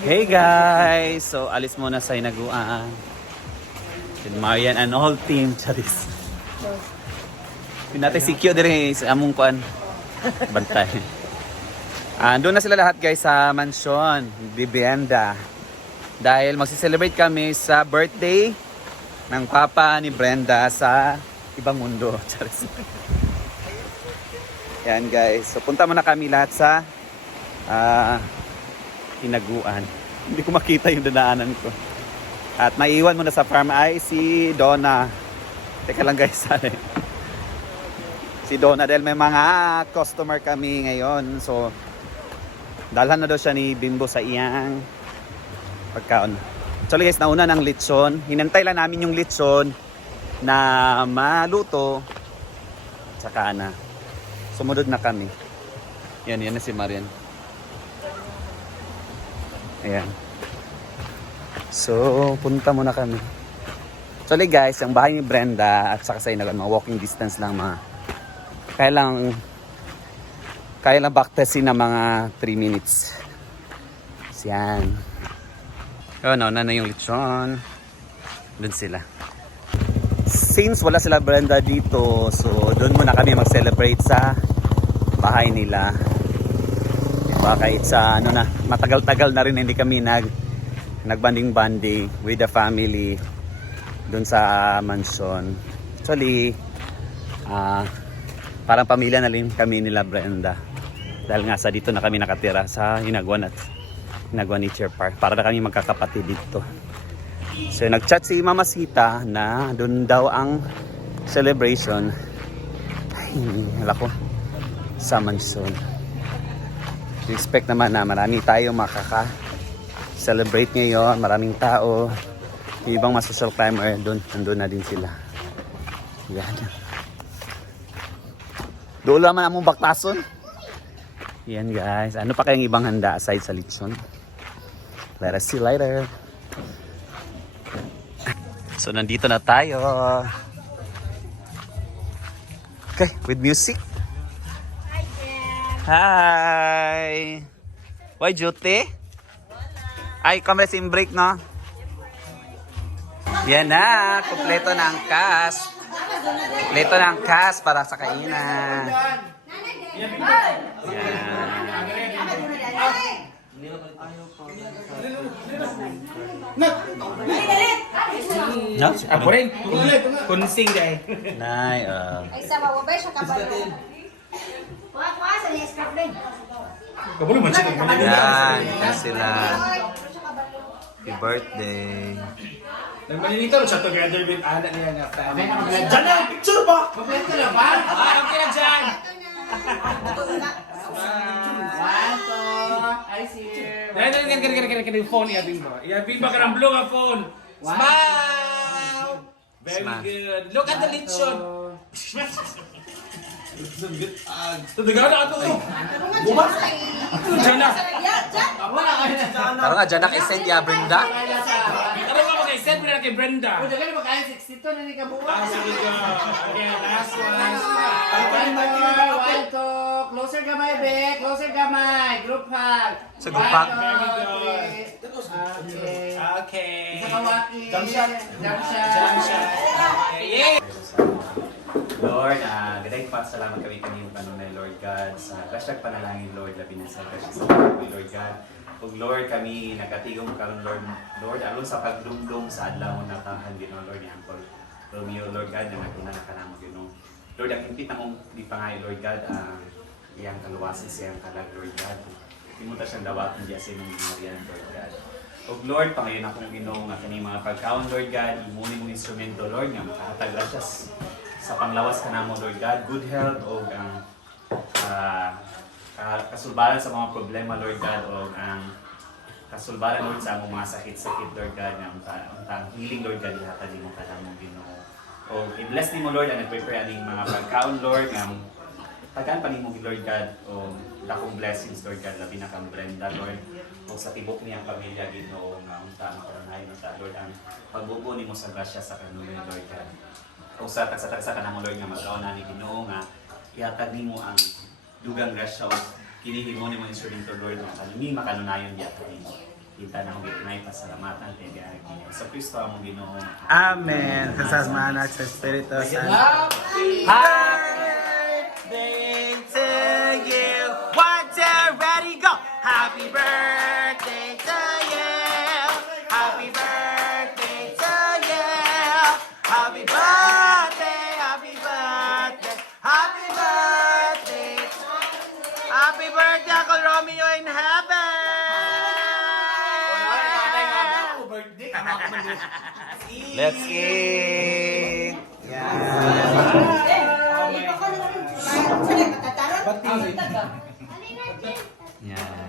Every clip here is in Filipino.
Hey guys! So, alis muna sa inaguan. With Marian and all team, Charis. Pinatay si Kyo din sa among kuan. Bantay. Ah, doon na sila lahat guys sa mansion, Vivienda. Dahil magsi-celebrate kami sa birthday ng papa ni Brenda sa ibang mundo. Charis. Yan guys. So punta muna kami lahat sa ah hinaguan. Hindi ko makita yung dadaanan ko. At maiwan muna sa farm ay si Donna. Teka lang guys. sorry. si Donna dahil may mga customer kami ngayon. So dalhan na daw siya ni Bimbo sa iyang pagkaon. Actually guys, nauna ng litson. Hinantay lang namin yung litson na maluto. Tsaka na. Sumunod na kami. Yan, yan na si Marian. Ayan. So, punta muna kami. Actually guys, yung bahay ni Brenda at saka sa inagan, mga walking distance lang mga kaya lang kaya lang backtasin na mga 3 minutes. So, yan. Yun, no, na yung lechon. Doon sila. Since wala sila Brenda dito, so doon muna kami mag-celebrate sa bahay nila. Diba, kahit sa ano na, matagal-tagal na rin hindi kami nag nagbanding-banding with the family doon sa mansion. Actually, ah parang pamilya na rin kami nila Brenda. Dahil nga sa dito na kami nakatira sa Hinagwan at Hinagwan Nature Park. Para na kami magkakapatid dito. So nag-chat si Mama Sita na doon daw ang celebration. Ay, ko. Sa mansion. Expect naman na marami tayo makaka celebrate ngayon. Maraming tao. Yung ibang mga social climber doon. Nandun na din sila. Yan. Doon naman among baktason. Yan guys. Ano pa kayang ibang handa aside sa litson? Let us see later. So nandito na tayo. Okay, with music. Hi! Why duty? Ay, kamera sim break, no? Yan na, kompleto na ang cast. Kompleto na ang cast para sa kainan. Yan. No? Ako rin. Kunsing dahil. Nay, uh, Ay, sa mawabay siya kabalo. Kuha, Kabulo man siya. yan. Yan sila. Happy birthday. Nagmaninita mo siya together with Ana niya nga family. Diyan na! Picture ba? Kompleto na ba? Ah, okay na dyan. Two, I see you. Dahil kaya kaya kaya kaya yung phone iabing ba? Iabing ba ka ng blue nga phone? Smile! Very good. Look at the lechon. Tudugaw na ato to. Bumas. Diyan na. Taro nga, dyan na kay Send ya, Brenda. Ano ka mga isend mo na kay Brenda? Udah kan magkain 62 na ni kabuuan. sige ka. Okay, last one. One more, one, two, closer gamay, be, closer gamay, group hug. Sa group hug. Okay. Okay. Isa kawaki. Jump shot. Jump shot. Jump shot. Okay, yeah. Lord, uh, gaday pa salamat kami kaniyong kanunay, Lord God, sa hashtag panalangin, Lord, labi na sa kasya sa kami, Lord God. Ug Lord, kami nagatigom karon Lord, Lord, alon sa pagdumdum sa adlaw na tahan Ginoo, Lord, ni Uncle Romeo, Lord God, na naguna na kanamo Ginoo. Lord, ang impit akong di pa nga, Lord God, ah, iyang kaluwasan siyang kalag, Lord God. Timuta siyang dawaton diya sa imong ginarian, Lord God. O Lord, pangayon akong Ginoo nga kani mga pagkaon, Lord God, imuni mong instrumento, Lord, nga makahatag siya sa panglawas ka namo, Lord God, good health o ang ka- kasulbaran sa mga problema, Lord God, o ang kasulbaran, Lord, sa among mga sakit-sakit, Lord God, ang ang tang healing, Lord God, ihatag mo ka namo, Ginoo. O i-bless nimo, Lord, ang nag-prepare aning mga pagkaon, Lord, nga tagaan pa nimo, Lord God, o dakong blessings, Lord God, labi na kang Brenda, Lord, o sa tibok niyang pamilya, Ginoo, nga unta ang karanayon ng ta, Lord, ang pagbubo nimo sa grasya sa kanuloy, Lord God. O sa tagsa-tagsa ka namo, Lord, nga magkaon na ni Ginoo, nga ihatag nimo ang dugang grasya o kinihimo ni mo insulin to Lord mga kanimi makanunayon di ato nimo. Kita na kong gitnay pasalamatan kay Gagi. Sa Kristo among Ginoo. Amen. Kasas manak sa Espiritu Santo. birthday to you. One, two, ready, go. Happy birthday Let's eat. Yan.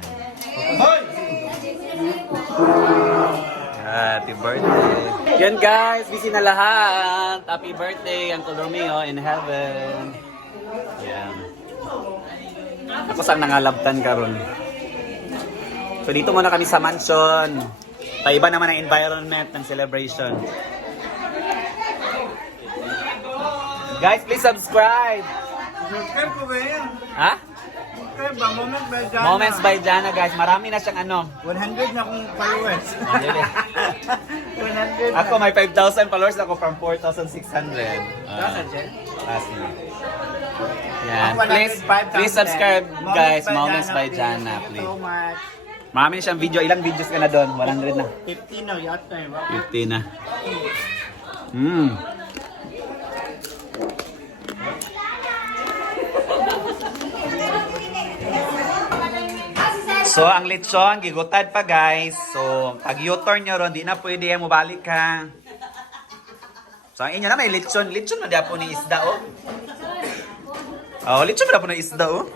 Happy birthday. Yan guys, busy na lahat. Happy birthday, Uncle Romeo in heaven. Yan. Ako saan nangalabtan karon. So dito muna kami sa mansion. Paiba naman ang environment ng celebration. Guys, please subscribe. Subscribe ko ba yan? Ha? Subscribe ba? Moment by Jana. Moments by Jana guys. Marami na siyang ano. 100 na akong followers. 100 Ako may 5,000 followers ako from 4,600. Uh, Yan. Please, please subscribe guys. Moments by Jana, Thank you please. so much. Marami na siyang video. Ilang videos ka na doon? 100 na. 50 na yata eh. 50 na. Hmm. So, ang lechon, gigutad pa guys. So, pag U-turn nyo ron, di na pwede yan mabalik ka. So, ang inyo na may lechon. Lechon na po ni isda, oh. Oh, lechon na po ni isda, oh.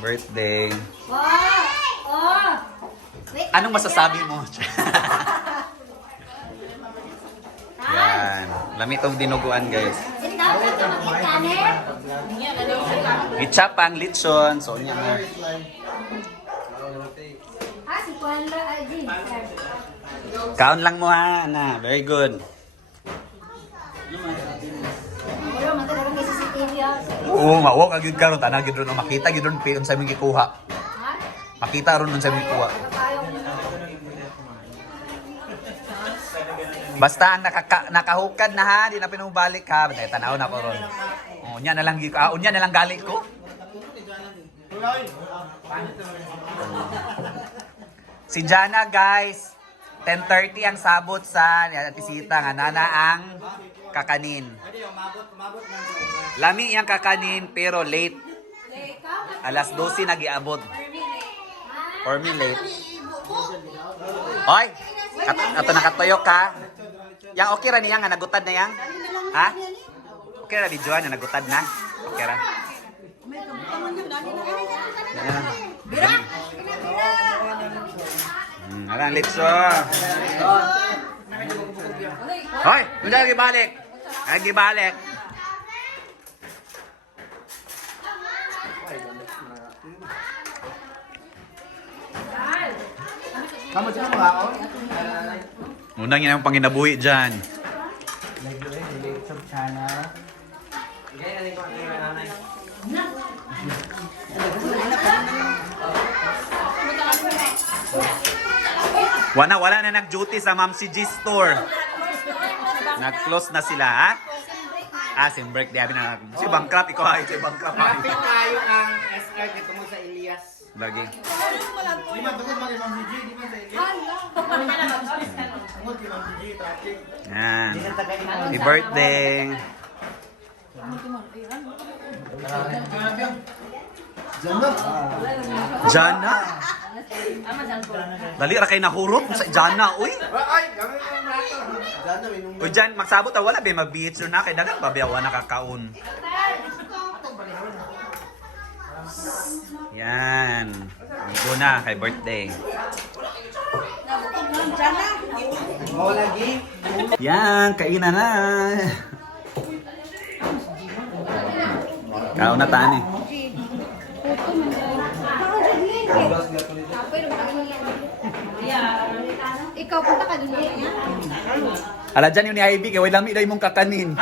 Birthday. Anong masasabi mo? Yan. Lami tong dinuguan, guys. Ichapang lechon. So, niya na. Kaon lang mo ha, na. Very good. Oo, agad ka ron. Tanag gid ron. Makita gid ron. Piyon sa aming gikuha. Makita ron nun sa aming gikuha. Basta ang nakaka, nakahukad na ha, di na pinubalik ha. Basta tanaw na ko ron. Oh, unya na lang gi- ah, unya na lang galit ko. Si Jana guys, 10:30 ang sabot sa tisita nga nana ang kakanin. Lami iyang kakanin pero late. Alas 12 nagiabot. For me late. Oy, kat ato nakatoyo ka. Yang okay ra niya nga nagutad na yang? Ha? Okay ra videoan na nagutad na. Okay ra. Yan. Hmm, alang litso. Hoy, hindi lagi balik. Lagi balik. Kamu dyan mo ako? Unang yun ang panginabuhi dyan. YouTube channel. Wala, wala na nag-duty sa Ma'am si G Store. Nag-close na sila, ha? Ah, sin break di na. Si Bankrupt, ikaw ay si Bankrupt. Traffic tayo ang SR dito mo sa Elias. Lagi. Di man tungkol man Ma'am Gigi, di man sa Elias. Tungkol kay Ma'am Gigi, traffic. Yan. Happy birthday. Jana? Dali ra kay nahurot sa Jana, uy. Ay, gamit plato. Dyan magsabot ta wala ba mag-beach na kay dagang babiyawa nakakaon. Yan. Ito na kay birthday. Mo lagi. Yan, kainan na. Kaon na tani. Ikaw, punta ka dun. Ala dyan yung ni Ivy, kaya lami daw mong kakanin.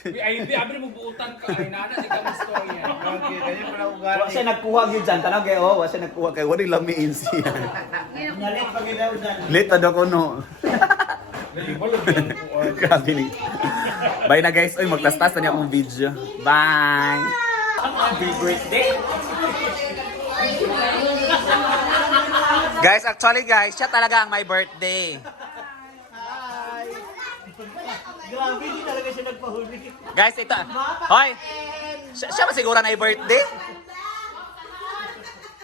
Ay, di, abri mo buutan ka. Ay, nana, di ka mo storya. Okay, kanya pala ugali. Wa siya nagkuha gyud dyan. Tanong kay oh, wa siya nagkuha kay wala lamiin siya. Nalit pag ilaw dyan. Late na ko no. Grabe ni. Bye na guys. Oy, magtastas na niya akong video. Bye. Happy birthday. Guys, actually guys, siya talaga ang my birthday. Grabe, hindi talaga siya nagpahuli. Guys, ito. Hoy. Siya, siya ba siguro na birthday?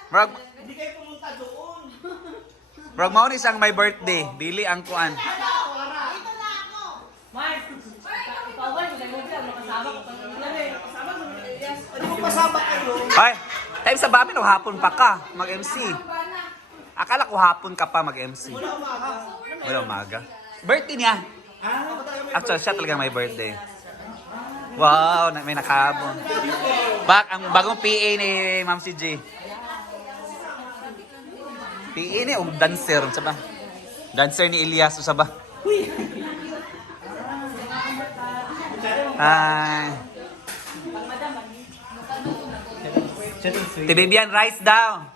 Murag, Hindi kayo pumunta doon. murag mao ni siyang my birthday. Dili ang kuan. Hindi mo pasama kayo. Hoy, time sa bamin o hapon pa ka mag-MC. Akala ko hapon ka pa mag-MC. Wala umaga. Wala umaga. Birthday niya. Ah, Actually, siya talaga may birthday. Wow, na- may nakabon. Bak, ang bagong PA ni Ma'am si J. PA ni, o dancer, sa ba? Dancer ni Elias, sa ba? Hi. Tibibian rice daw.